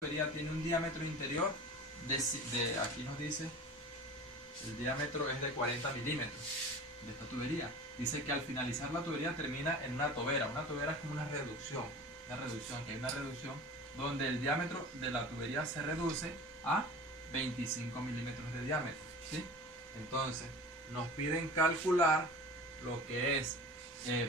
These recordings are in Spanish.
tubería tiene un diámetro interior aquí nos dice, el diámetro es de 40 milímetros de esta tubería. Dice que al finalizar la tubería termina en una tobera. Una tobera es como una reducción, que hay una reducción donde el diámetro de la tubería se reduce a 25 milímetros de diámetro, ¿sí? Entonces, nos piden calcular lo que es,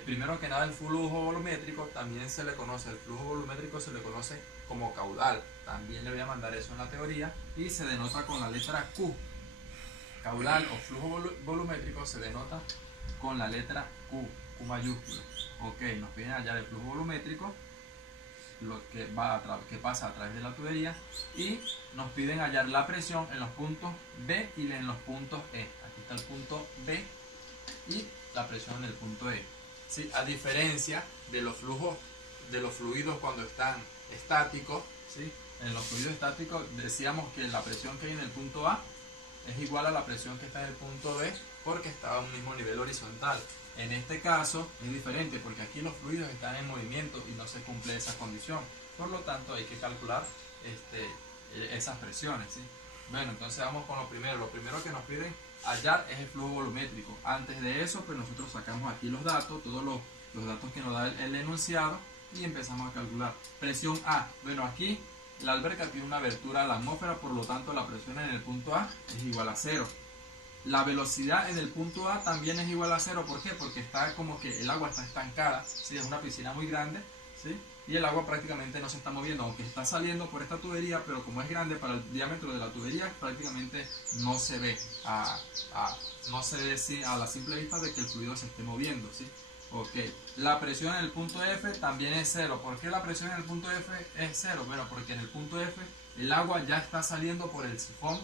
primero que nada, el flujo volumétrico. También se le conoce, el flujo volumétrico se le conoce como caudal. También le voy a mandar eso en la teoría y se denota con la letra Q. Caudal o flujo volumétrico se denota con la letra Q, Q mayúsculo. Ok, nos piden hallar el flujo volumétrico, lo que pasa a través de la tubería, y nos piden hallar la presión en los puntos B y en los puntos E. Aquí está el punto B y la presión en el punto E. ¿Sí? A diferencia de los flujos, de los fluidos cuando están estáticos, ¿sí? En los fluidos estáticos decíamos que la presión que hay en el punto A es igual a la presión que está en el punto B porque está a un mismo nivel horizontal. En este caso es diferente porque aquí los fluidos están en movimiento y no se cumple esa condición. Por lo tanto hay que calcular esas presiones, ¿sí? Bueno, entonces vamos con lo primero. Lo primero que nos piden hallar es el flujo volumétrico. Antes de eso, pues nosotros sacamos aquí los datos, todos los datos que nos da el enunciado, y empezamos a calcular. Presión A. Bueno, aquí la alberca tiene una abertura a la atmósfera, por lo tanto la presión en el punto A es igual a 0. La velocidad en el punto A también es igual a 0. ¿Por qué? Porque está como que el agua está estancada, ¿sí? Es una piscina muy grande, ¿sí? Y el agua prácticamente no se está moviendo, aunque está saliendo por esta tubería, pero como es grande para el diámetro de la tubería, prácticamente no se ve no se ve a la simple vista de que el fluido se esté moviendo, ¿sí? Ok, la presión en el punto F también es 0. ¿Por qué la presión en el punto F es 0? Bueno, porque en el punto F el agua ya está saliendo por el sifón.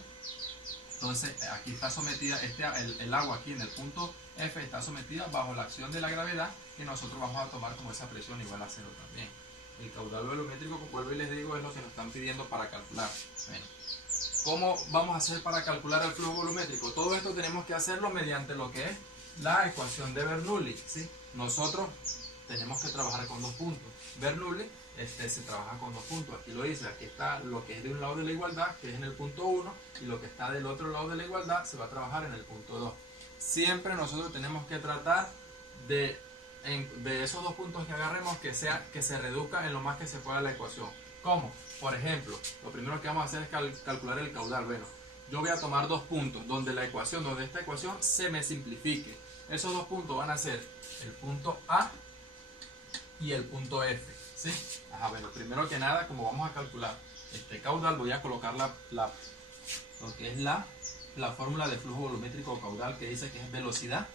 Entonces aquí está sometida, el agua aquí en el punto F está sometida bajo la acción de la gravedad, que nosotros vamos a tomar como esa presión igual a 0 también. El caudal volumétrico, como vuelvo y les digo, es lo que nos están pidiendo para calcular. Bueno, ¿cómo vamos a hacer para calcular el flujo volumétrico? Todo esto tenemos que hacerlo mediante lo que es la ecuación de Bernoulli, ¿sí? Nosotros tenemos que trabajar con dos puntos. Bernoulli se trabaja con dos puntos. Aquí lo dice, aquí está lo que es de un lado de la igualdad, que es en el punto 1, y lo que está del otro lado de la igualdad se va a trabajar en el punto 2. Siempre nosotros tenemos que tratar de esos dos puntos que agarremos que se reduzca en lo más que se pueda la ecuación. ¿Cómo? Por ejemplo, lo primero que vamos a hacer es calcular el caudal. Bueno, yo voy a tomar dos puntos donde esta ecuación se me simplifique. Esos dos puntos van a ser el punto A y el punto F, ¿sí? Bueno, primero que nada, como vamos a calcular este caudal, voy a colocar lo que es la fórmula de flujo volumétrico caudal, que dice que es velocidad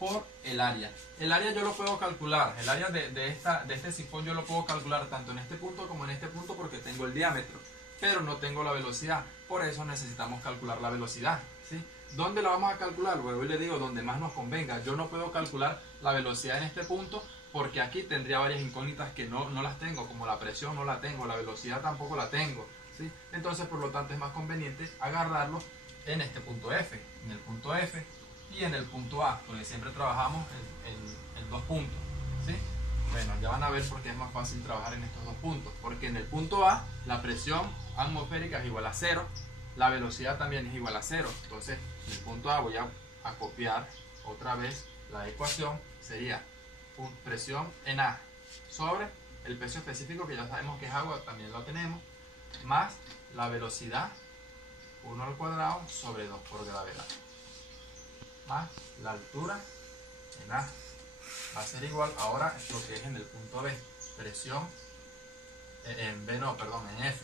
por el área. El área yo lo puedo calcular, el área de este sifón yo lo puedo calcular tanto en este punto como en este punto porque tengo el diámetro, pero no tengo la velocidad. Por eso necesitamos calcular la velocidad, ¿sí? ¿Dónde la vamos a calcular? Luego le digo donde más nos convenga. Yo no puedo calcular la velocidad en este punto porque aquí tendría varias incógnitas que no las tengo, como la presión no la tengo, la velocidad tampoco la tengo, ¿sí? Entonces, por lo tanto, es más conveniente agarrarlo en este punto F, en el punto F y en el punto A, porque siempre trabajamos en dos puntos, ¿sí? Bueno, ya van a ver por qué es más fácil trabajar en estos dos puntos, porque en el punto A la presión atmosférica es igual a 0, la velocidad también es igual a 0. Entonces, en el punto A voy a copiar otra vez la ecuación, sería presión en A sobre el peso específico, que ya sabemos que es agua, también lo tenemos, más la velocidad 1 al cuadrado sobre 2 por gravedad, más la altura en A. Va a ser igual ahora lo que es en el punto B, presión en B, no, perdón, en F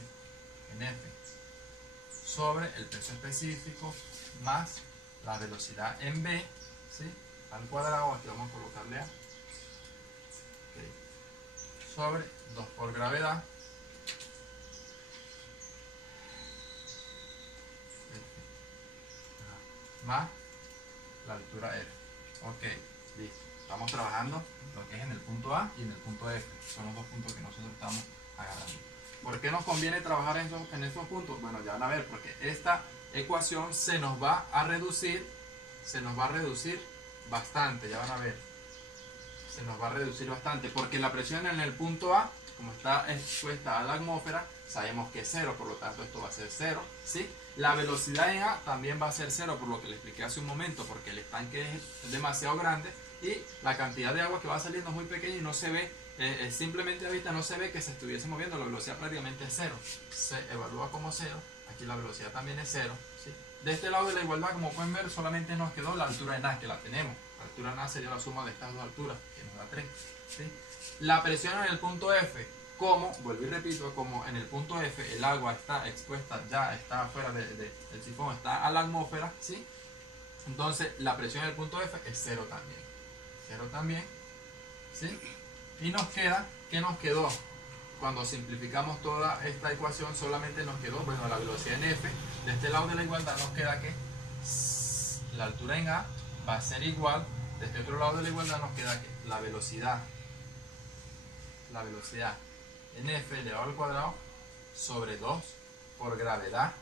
sobre el peso específico más la velocidad en B, ¿sí? Al cuadrado, aquí vamos a colocarle A, sobre 2 por gravedad más la altura F. Ok, listo. Estamos trabajando lo que es en el punto A y en el punto F. Son los dos puntos que nosotros estamos agarrando. ¿Por qué nos conviene trabajar en estos puntos? Bueno, ya van a ver, porque esta ecuación se nos va a reducir bastante, ya van a ver. Se nos va a reducir bastante, porque la presión en el punto A como está expuesta a la atmósfera, sabemos que es 0, por lo tanto esto va a ser 0, ¿sí? La velocidad en A también va a ser 0, por lo que le expliqué hace un momento, porque el estanque es demasiado grande y la cantidad de agua que va saliendo es muy pequeña y no se ve, simplemente a vista no se ve que se estuviese moviendo, la velocidad prácticamente es 0, se evalúa como 0, aquí la velocidad también es 0, ¿sí? De este lado de la igualdad, como pueden ver, solamente nos quedó la altura en A, que la tenemos. La altura en A sería la suma de estas dos alturas, que nos da 3, ¿sí? La presión en el punto F, como, vuelvo y repito, como en el punto F el agua está expuesta, ya está afuera del sifón, está a la atmósfera, ¿sí? Entonces la presión en el punto F es 0 también. 0 también, ¿sí? Y nos queda, ¿qué nos quedó? Cuando simplificamos toda esta ecuación, solamente nos quedó, bueno, la velocidad en F. De este lado de la igualdad nos queda que la altura en A va a ser igual, de este otro lado de la igualdad nos queda que la velocidad en F elevado al cuadrado sobre 2 por gravedad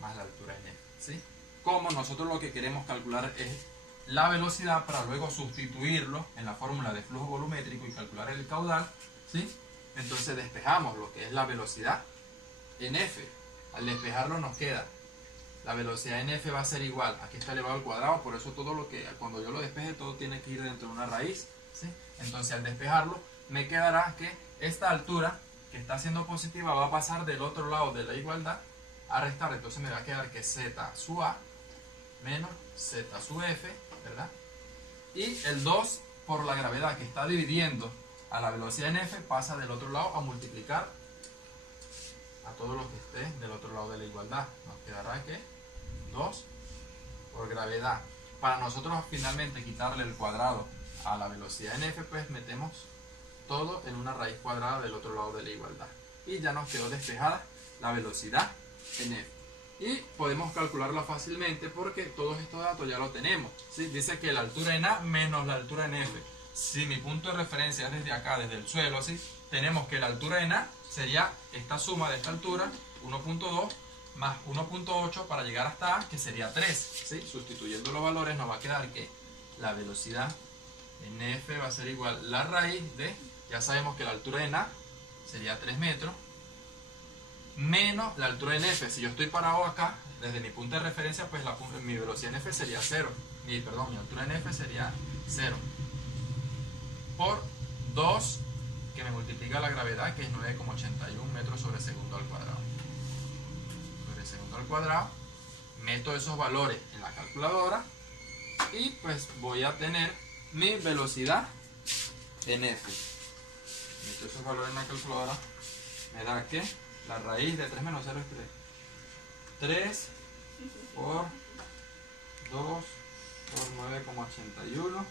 más la altura en F, ¿sí? Como nosotros lo que queremos calcular es la velocidad para luego sustituirlo en la fórmula de flujo volumétrico y calcular el caudal, ¿sí? Entonces despejamos lo que es la velocidad en F. Al despejarlo nos queda la velocidad en F va a ser igual, aquí está elevado al cuadrado, por eso todo lo que, cuando yo lo despeje, todo tiene que ir dentro de una raíz, ¿sí? Entonces al despejarlo me quedará que esta altura que está siendo positiva va a pasar del otro lado de la igualdad a restar, entonces me va a quedar que z sub A menos z sub F, ¿verdad? Y el 2 por la gravedad que está dividiendo a la velocidad en F pasa del otro lado a multiplicar a todo lo que esté del otro lado de la igualdad. Nos quedará que 2 por gravedad. Para nosotros finalmente quitarle el cuadrado a la velocidad en F, pues metemos todo en una raíz cuadrada del otro lado de la igualdad. Y ya nos quedó despejada la velocidad en F. Y podemos calcularla fácilmente porque todos estos datos ya lo tenemos, ¿sí? Dice que la altura en A menos la altura en F. Si mi punto de referencia es desde acá, desde el suelo, ¿sí? Tenemos que la altura en A sería esta suma de esta altura, 1.2 más 1.8 para llegar hasta A, que sería 3, ¿sí? Sustituyendo los valores nos va a quedar que la velocidad en F va a ser igual la raíz de, ya sabemos que la altura en A sería 3 metros, menos la altura en F. Si yo estoy parado acá, desde mi punto de referencia, pues mi velocidad en F sería 0. Mi altura en F sería 0. Por 2, que me multiplica la gravedad, que es 9,81 metros sobre segundo al cuadrado. Sobre segundo al cuadrado, meto esos valores en la calculadora y pues voy a tener mi velocidad en F. Meto esos valores en la calculadora, me da que la raíz de 3 menos 0 es 3. 3 por 2 por 9,81.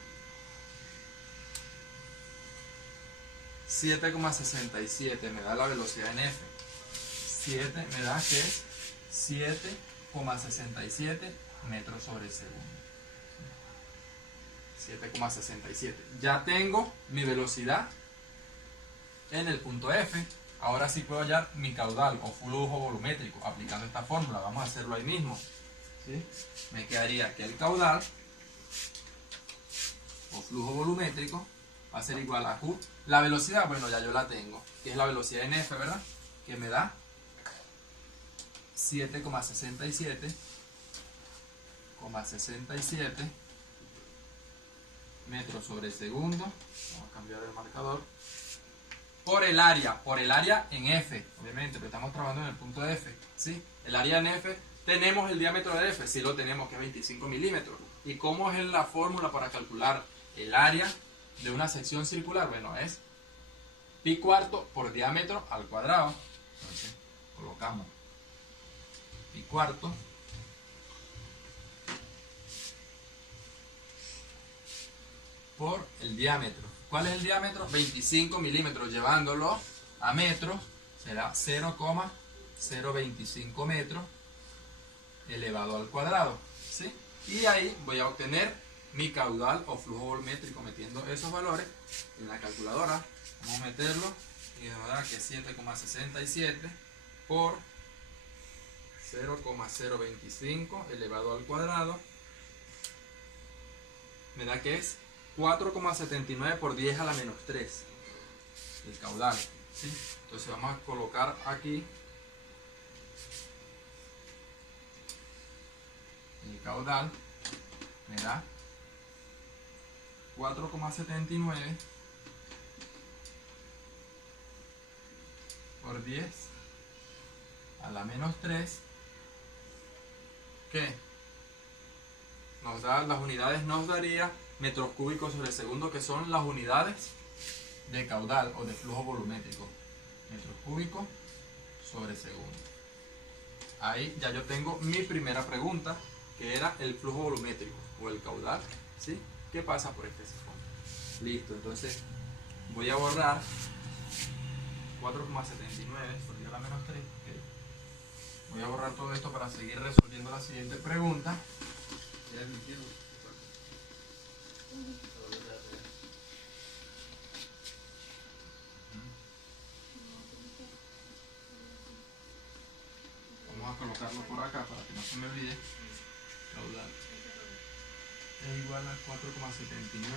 7,67 me da la velocidad en F. 7 me da que es 7,67 metros sobre segundo. 7,67. Ya tengo mi velocidad en el punto F. Ahora sí puedo hallar mi caudal o flujo volumétrico aplicando esta fórmula. Vamos a hacerlo ahí mismo, ¿sí? Me quedaría que el caudal o flujo volumétrico va a ser igual a Q. La velocidad, bueno, ya yo la tengo, que es la velocidad en F, ¿verdad? Que me da 7,67 metros sobre segundo. Vamos a cambiar el marcador. Por el área en F, obviamente, pero estamos trabajando en el punto de F, ¿sí? El área en F, tenemos el diámetro de F, sí lo tenemos, que es 25 milímetros. ¿Y cómo es la fórmula para calcular el área de una sección circular? Bueno, es pi cuarto por diámetro al cuadrado. Entonces, colocamos pi cuarto por el diámetro. ¿Cuál es el diámetro? 25 milímetros. Llevándolo a metros será 0,025 metros elevado al cuadrado, ¿sí? Y ahí voy a obtener mi caudal o flujo volumétrico metiendo esos valores en la calculadora. Vamos a meterlo y me da que 7,67 por 0,025 elevado al cuadrado me da que es 4,79 por 10 a la menos 3. el caudal, ¿sí? Entonces vamos a colocar aquí el caudal, me da 4,79 por 10 a la menos 3, que nos da las unidades, nos daría metros cúbicos sobre segundo, que son las unidades de caudal o de flujo volumétrico. Metros cúbicos sobre segundo. Ahí ya yo tengo mi primera pregunta, que era el flujo volumétrico o el caudal, ¿sí? ¿Qué pasa por este sifón? Listo, entonces voy a borrar 4,79 por 10 a la menos 3. ¿Okay? Voy a borrar todo esto para seguir resolviendo la siguiente pregunta. Vamos a colocarlo por acá para que no se me olvide. Caudal es igual a 4,79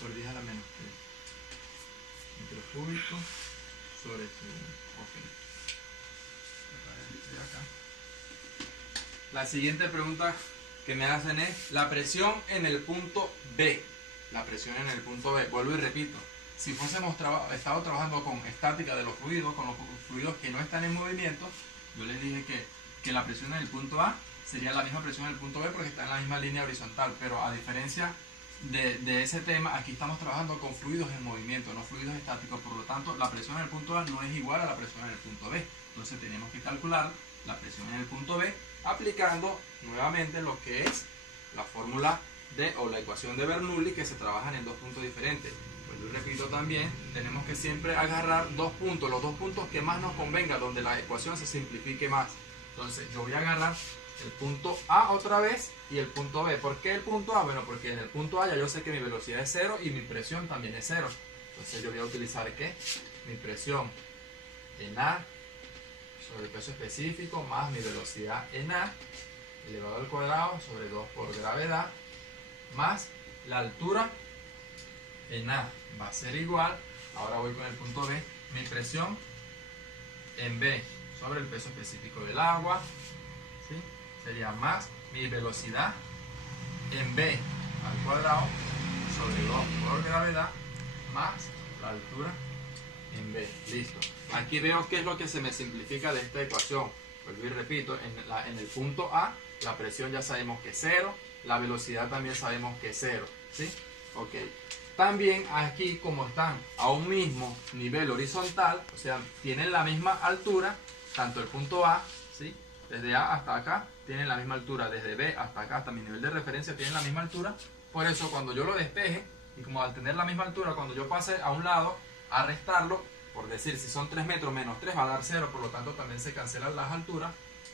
por 10 a la menos 3 metros cúbicos sobre segundo. Ok. Acá. La siguiente pregunta que me hacen es la presión en el punto B. La presión en el punto B. Vuelvo y repito. Si fuésemos estado trabajando con estática de los fluidos, con los fluidos que no están en movimiento, yo les dije que la presión en el punto A sería la misma presión en el punto B porque está en la misma línea horizontal, pero a diferencia de ese tema, aquí estamos trabajando con fluidos en movimiento, no fluidos estáticos, por lo tanto la presión en el punto A no es igual a la presión en el punto B. Entonces tenemos que calcular la presión en el punto B aplicando nuevamente lo que es la fórmula o la ecuación de Bernoulli, que se trabajan en dos puntos diferentes. Pues yo repito también, tenemos que siempre agarrar dos puntos, los dos puntos que más nos convenga, donde la ecuación se simplifique más. Entonces yo voy a agarrar el punto A otra vez y el punto B. ¿Por qué el punto A? Bueno, porque en el punto A ya yo sé que mi velocidad es 0 y mi presión también es 0. Entonces yo voy a utilizar ¿qué? Mi presión en A sobre el peso específico más mi velocidad en A elevado al cuadrado sobre 2 por gravedad más la altura en A va a ser igual, ahora voy con el punto B, mi presión en B sobre el peso específico del agua, ¿sí? Sería más mi velocidad en B al cuadrado sobre 2 por gravedad más la altura en B. Listo. Aquí veo qué es lo que se me simplifica de esta ecuación. Vuelvo y repito, en el punto A la presión ya sabemos que es 0, la velocidad también sabemos que es 0, ¿sí? Ok. También aquí, como están a un mismo nivel horizontal, o sea, tienen la misma altura, tanto el punto A, ¿sí? Desde A hasta acá, tienen la misma altura, desde B hasta acá, hasta mi nivel de referencia, tienen la misma altura. Por eso, cuando yo lo despeje, y como al tener la misma altura, cuando yo pase a un lado a restarlo, por decir, si son 3 metros menos 3 va a dar 0, por lo tanto también se cancelan las alturas,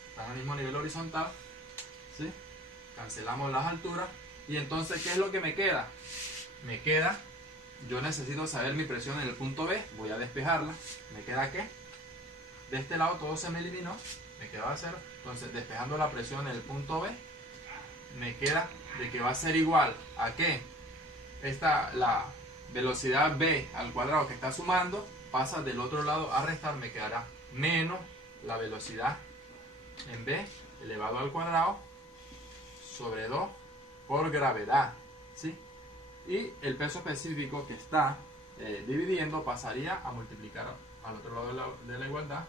están al mismo nivel horizontal, ¿sí? Cancelamos las alturas, y entonces, ¿qué es lo que me queda? Me queda, yo necesito saber mi presión en el punto B, voy a despejarla, me queda ¿qué? De este lado todo se me eliminó, me quedaba 0, entonces despejando la presión en el punto B, me queda de que va a ser igual a ¿qué? La velocidad B al cuadrado que está sumando, pasa del otro lado a restar, me quedará menos la velocidad en B elevado al cuadrado sobre 2 por gravedad, ¿sí? Y el peso específico que está dividiendo pasaría a multiplicar al otro lado de la igualdad,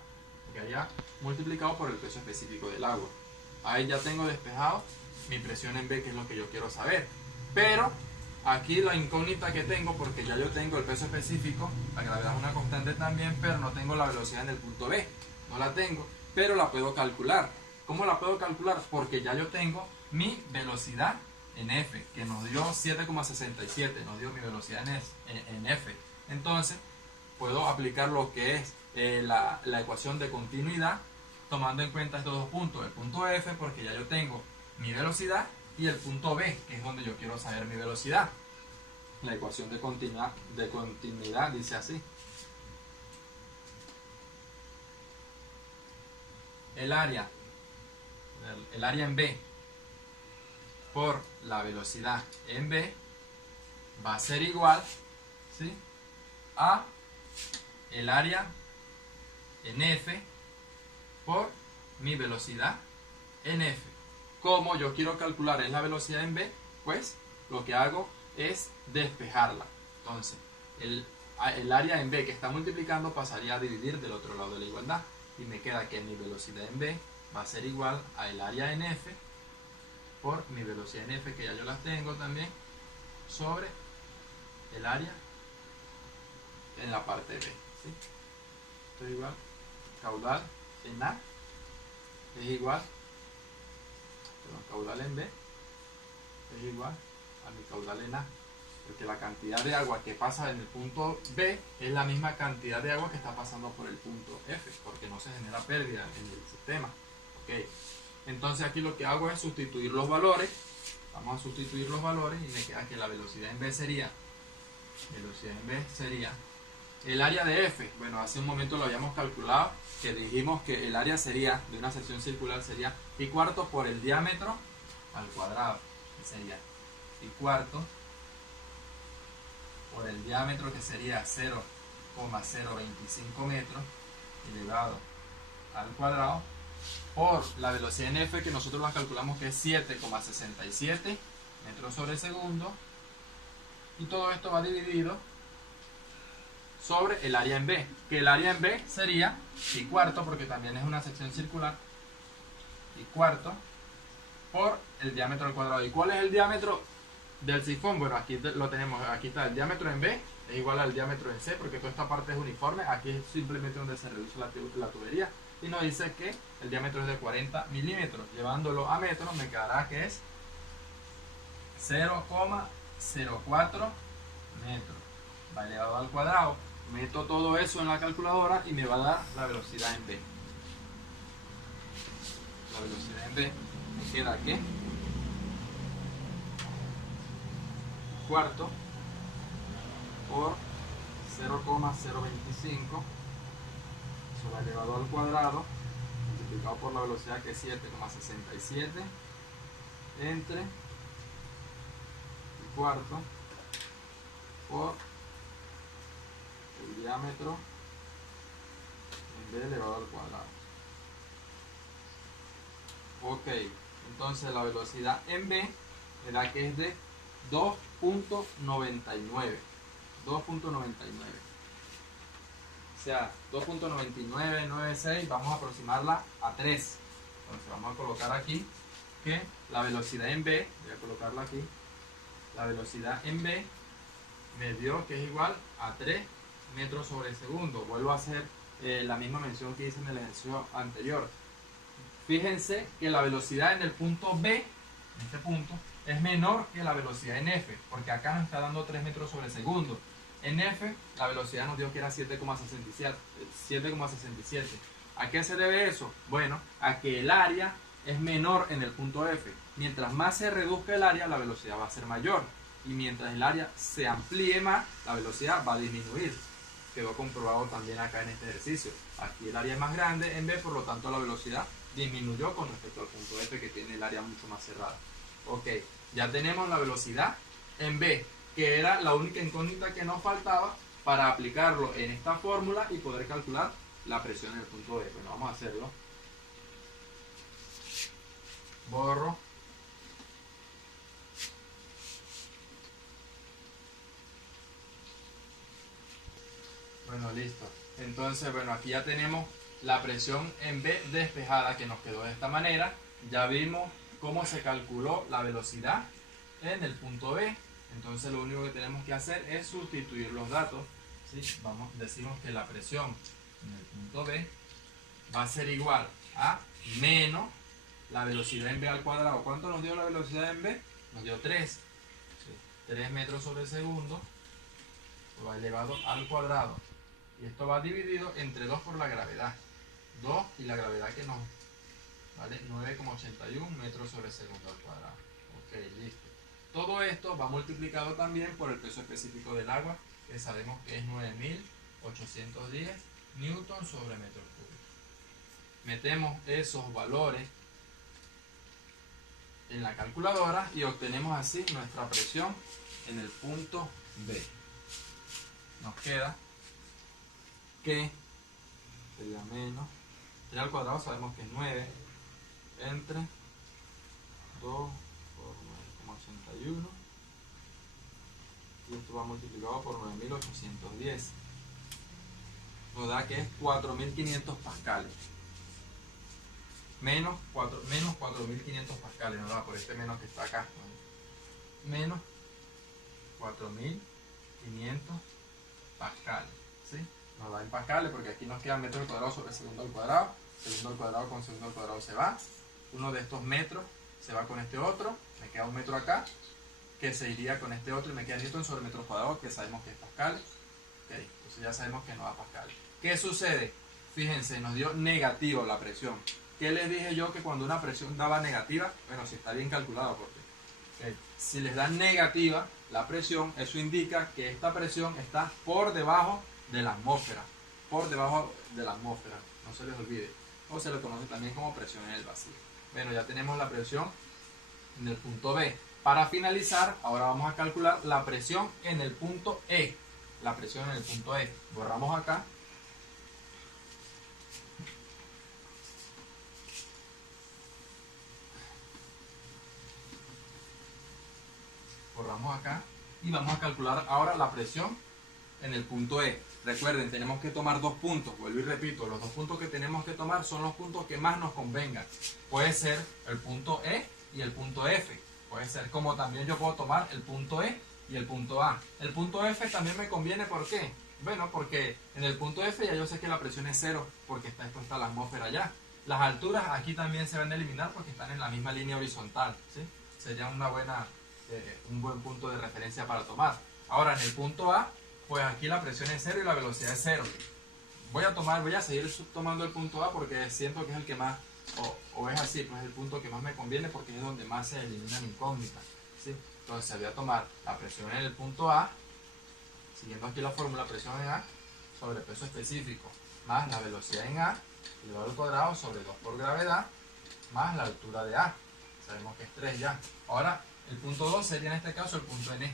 que quedaría multiplicado por el peso específico del agua. Ahí ya tengo despejado mi presión en B, que es lo que yo quiero saber. Pero aquí la incógnita que tengo, porque ya yo tengo el peso específico, la gravedad es una constante también, pero no tengo la velocidad en el punto B. No la tengo, pero la puedo calcular. ¿Cómo la puedo calcular? Porque ya yo tengo mi velocidad en F, que nos dio 7,67, nos dio mi velocidad en F. Entonces, puedo aplicar lo que es la ecuación de continuidad, tomando en cuenta estos dos puntos, el punto F, porque ya yo tengo mi velocidad, y el punto B, que es donde yo quiero saber mi velocidad. La ecuación de continuidad dice así. El área en B por la velocidad en B va a ser igual, ¿sí? a el área en F por mi velocidad en F. Como yo quiero calcular es la velocidad en B, pues lo que hago es despejarla. Entonces, el área en B que está multiplicando pasaría a dividir del otro lado de la igualdad. Y me queda que mi velocidad en B va a ser igual a el área en F por mi velocidad en F, que ya yo las tengo también, sobre el área en la parte B. ¿Sí? Esto es igual, caudal en A es igual, caudal en B es igual a mi caudal en A, porque la cantidad de agua que pasa en el punto B es la misma cantidad de agua que está pasando por el punto F, porque no se genera pérdida en el sistema. Okay. Entonces aquí lo que hago es sustituir los valores. Vamos a sustituir los valores y me queda que la velocidad en B sería el área de F. Bueno, hace un momento lo habíamos calculado, que dijimos que el área sería de una sección circular sería pi cuarto por el diámetro al cuadrado, que sería pi cuarto por el diámetro, que sería 0,025 metros elevado al cuadrado, por la velocidad en F, que nosotros la calculamos que es 7,67 metros sobre segundo, y todo esto va dividido sobre el área en B, que el área en B sería pi cuarto, porque también es una sección circular, pi cuarto por el diámetro al cuadrado. ¿Y cuál es el diámetro del sifón? Bueno, aquí lo tenemos, aquí está el diámetro en B, es igual al diámetro en C, porque toda esta parte es uniforme. Aquí es simplemente donde se reduce la tubería, y nos dice que el diámetro es de 40 milímetros. Llevándolo a metros me quedará que es 0,04 metros, va elevado al cuadrado. Meto todo eso en la calculadora y me va a dar la velocidad en B. La velocidad en B me queda que cuarto por 0,025, eso va elevado al cuadrado, multiplicado por la velocidad, que es 7,67, entre cuarto por el diámetro en B elevado al cuadrado. Ok, entonces la velocidad en B me da que es de 2.99. O sea, 2.9996, vamos a aproximarla a 3. Entonces vamos a colocar aquí que la velocidad en B, voy a colocarla aquí, la velocidad en B me dio que es igual a 3 metros sobre segundo. Vuelvo a hacer la misma mención que hice en el ejercicio anterior. Fíjense que la velocidad en el punto B, en este punto, es menor que la velocidad en F, porque acá nos está dando 3 metros sobre segundo. En F la velocidad nos dio que era 7,67. ¿A qué se debe eso? Bueno, a que el área es menor en el punto F. Mientras más se reduzca el área, la velocidad va a ser mayor. Y mientras el área se amplíe más, la velocidad va a disminuir. Quedó comprobado también acá en este ejercicio. Aquí el área es más grande en B, por lo tanto la velocidad disminuyó con respecto al punto F, que tiene el área mucho más cerrada. Ok, ya tenemos la velocidad en B, que era la única incógnita que nos faltaba para aplicarlo en esta fórmula y poder calcular la presión en el punto B. Bueno, vamos a hacerlo. Borro. Bueno, listo. Entonces, bueno, aquí ya tenemos la presión en B despejada, que nos quedó de esta manera. Ya vimos cómo se calculó la velocidad en el punto B. Entonces lo único que tenemos que hacer es sustituir los datos. ¿Sí? Decimos que la presión en el punto B va a ser igual a menos la velocidad en B al cuadrado. ¿Cuánto nos dio la velocidad en B? Nos dio 3. ¿Sí? 3 metros sobre segundo, lo elevado al cuadrado. Y esto va dividido entre 2 por la gravedad. 2 y la gravedad que nos vale 9,81 metros sobre segundo al cuadrado. Ok, listo. Todo esto va multiplicado también por el peso específico del agua, que sabemos que es 9.810 newton sobre metro cúbico. Metemos esos valores en la calculadora y obtenemos así nuestra presión en el punto B. nos queda que sería menos, 3 al cuadrado sabemos que es 9, entre 2 por 9,81, y esto va multiplicado por 9810, nos da que es 4500 pascales, menos 4500 pascales, nos da por este menos que está acá, menos 4500 pascales, ¿sí? Nos da en pascales porque aquí nos quedan metros cuadrados sobre segundo al cuadrado con segundo al cuadrado se va, uno de estos metros se va con este otro, me queda un metro acá que se iría con este otro y me queda newton sobre metros cuadrados, que sabemos que es pascales. Okay, entonces ya sabemos que no da pascales. ¿Qué sucede? Fíjense, nos dio negativo la presión. ¿Qué les dije yo que cuando una presión daba negativa? Bueno, si está bien calculado, porque si les da negativa la presión, eso indica que esta presión está por debajo de la atmósfera. Por debajo de la atmósfera, no se les olvide. O se le conoce también como presión en el vacío. Bueno, ya tenemos la presión en el punto B. Para finalizar, ahora vamos a calcular la presión en el punto E. La presión en el punto E. Borramos acá. Borramos acá. Y vamos a calcular ahora la presión en el punto E. Recuerden, tenemos que tomar 2 puntos. Vuelvo y repito, los 2 puntos que tenemos que tomar son los puntos que más nos convengan. Puede ser el punto E y el punto F. Puede ser como también yo puedo tomar el punto E y el punto A. El punto F también me conviene, ¿por qué? Bueno, porque en el punto F ya yo sé que la presión es 0, porque está expuesta a la atmósfera ya. Las alturas aquí también se van a eliminar porque están en la misma línea horizontal, ¿sí? Sería un buen punto de referencia para tomar. Ahora, en el punto A, pues aquí la presión es 0 y la velocidad es 0. Voy a seguir tomando el punto A porque siento que es el que más, o es así, pues es el punto que más me conviene porque es donde más se eliminan incógnitas, ¿sí? Entonces voy a tomar la presión en el punto A, siguiendo aquí la fórmula, presión en A sobre peso específico, más la velocidad en A, elevado al cuadrado sobre 2 por gravedad, más la altura de A. Sabemos que es 3 ya. Ahora, el punto 2 sería en este caso el punto en E.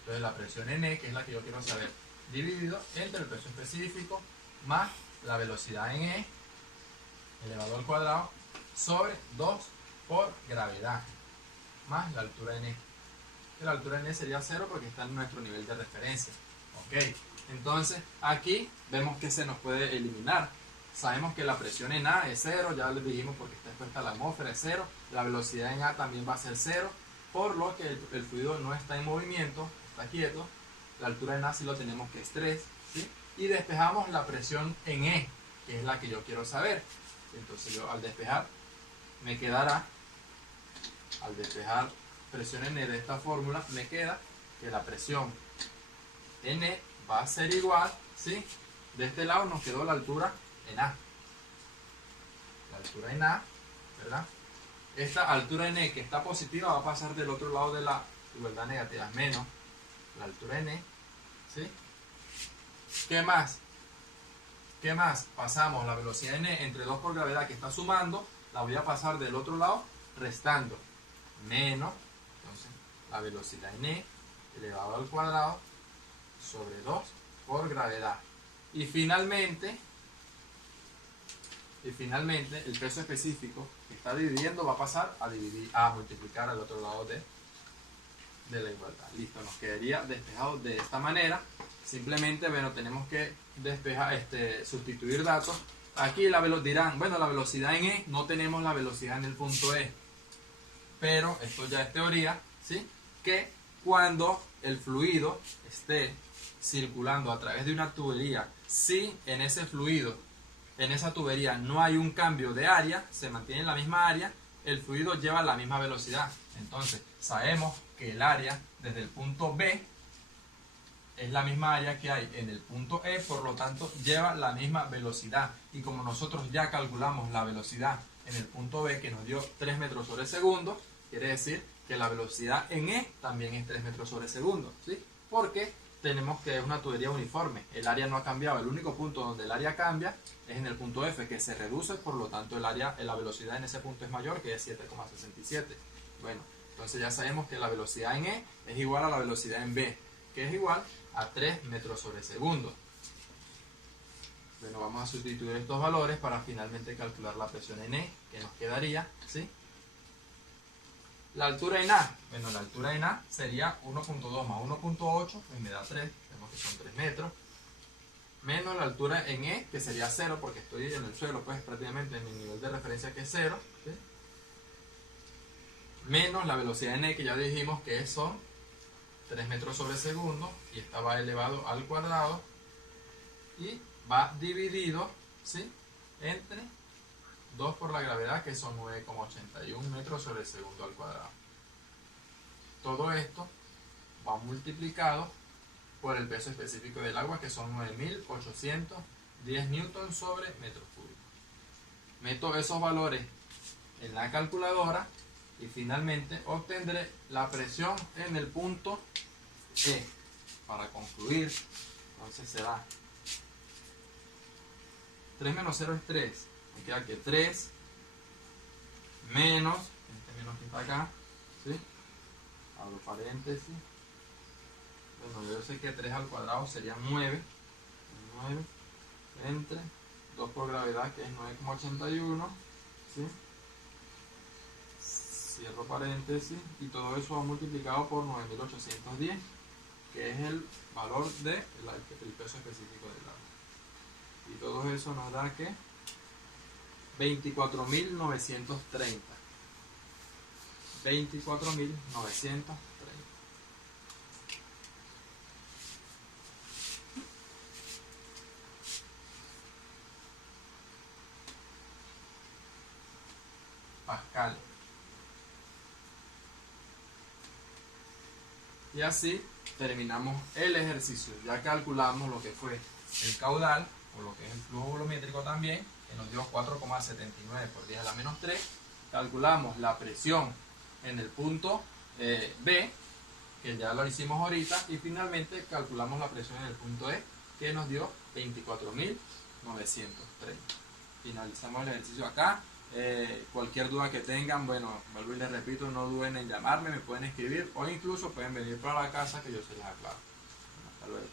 Entonces la presión en E, que es la que yo quiero saber, dividido entre el peso específico más la velocidad en E, elevado al cuadrado, sobre 2 por gravedad, más la altura en E. La altura en E sería 0 porque está en nuestro nivel de referencia. Ok, entonces aquí vemos que se nos puede eliminar. Sabemos que la presión en A es 0, ya les dijimos porque está expuesta a la atmósfera, es 0. La velocidad en A también va a ser 0, por lo que el fluido no está en movimiento, está quieto. La altura en A sí lo tenemos que es 3, ¿sí? Y despejamos la presión en E, que es la que yo quiero saber. Entonces yo al despejar me quedará, al despejar presión en E de esta fórmula, me queda que la presión en E va a ser igual, ¿sí? De este lado nos quedó la altura en A. La altura en A, ¿verdad? Esta altura en E que está positiva va a pasar del otro lado de la igualdad negativa, menos la altura en E, ¿sí? ¿Qué más? ¿Qué más? Pasamos la velocidad en E entre 2 por gravedad que está sumando, la voy a pasar del otro lado restando, menos, entonces, la velocidad en E elevado al cuadrado sobre 2 por gravedad. Y finalmente, el peso específico que está dividiendo va a pasar a multiplicar al otro lado de la igualdad. Listo, nos quedaría despejado de esta manera. Simplemente, bueno, tenemos que despejar, sustituir datos. Aquí dirán, bueno, la velocidad en E, no tenemos la velocidad en el punto E. Pero esto ya es teoría, ¿sí? Que cuando el fluido esté circulando a través de una tubería, si en ese fluido, en esa tubería no hay un cambio de área, se mantiene en la misma área, el fluido lleva la misma velocidad. Entonces, sabemos que el área desde el punto B es la misma área que hay en el punto E, por lo tanto lleva la misma velocidad. Y como nosotros ya calculamos la velocidad en el punto B, que nos dio 3 metros sobre segundo, quiere decir que la velocidad en E también es 3 metros sobre segundo, ¿sí? Porque tenemos que es una tubería uniforme, el área no ha cambiado, el único punto donde el área cambia es en el punto F, que se reduce, por lo tanto la velocidad en ese punto es mayor, que es 7,67. Bueno, entonces ya sabemos que la velocidad en E es igual a la velocidad en B. que es igual a 3 metros sobre segundo. Bueno, vamos a sustituir estos valores para finalmente calcular la presión en E, que nos quedaría, ¿sí? La altura en A, bueno, la altura en A sería 1.2 más 1.8, pues me da 3, vemos que son 3 metros, menos la altura en E, que sería 0, porque estoy en el suelo, pues prácticamente en mi nivel de referencia que es 0, ¿sí? Menos la velocidad en E, que ya dijimos que son 3 metros sobre segundo, y esta va elevado al cuadrado, y va dividido, ¿sí?, entre 2 por la gravedad, que son 9,81 metros sobre segundo al cuadrado. Todo esto va multiplicado por el peso específico del agua, que son 9.810 newton sobre metro cúbico. Meto esos valores en la calculadora y finalmente obtendré la presión en el punto E. Para concluir, entonces será 3 menos 0 es 3. Me queda que 3 menos, este menos que está acá, ¿sí? Abro paréntesis. Bueno, yo sé que 3 al cuadrado sería 9. 9 entre 2 por gravedad, que es 9,81, ¿sí? Cierro paréntesis y todo eso va multiplicado por 9.810, que es el valor del peso específico del agua. Y todo eso nos da que 24.930. 24.930. Pascal. Y así terminamos el ejercicio. Ya calculamos lo que fue el caudal, o lo que es el flujo volumétrico también, que nos dio 4,79 por 10 a la menos 3. Calculamos la presión en el punto B, que ya lo hicimos ahorita, y finalmente calculamos la presión en el punto E, que nos dio 24.930. Finalizamos el ejercicio acá. Cualquier duda que tengan, bueno, vuelvo y les repito, no duden en llamarme, me pueden escribir o incluso pueden venir para la casa que yo se les aclaro. Hasta luego.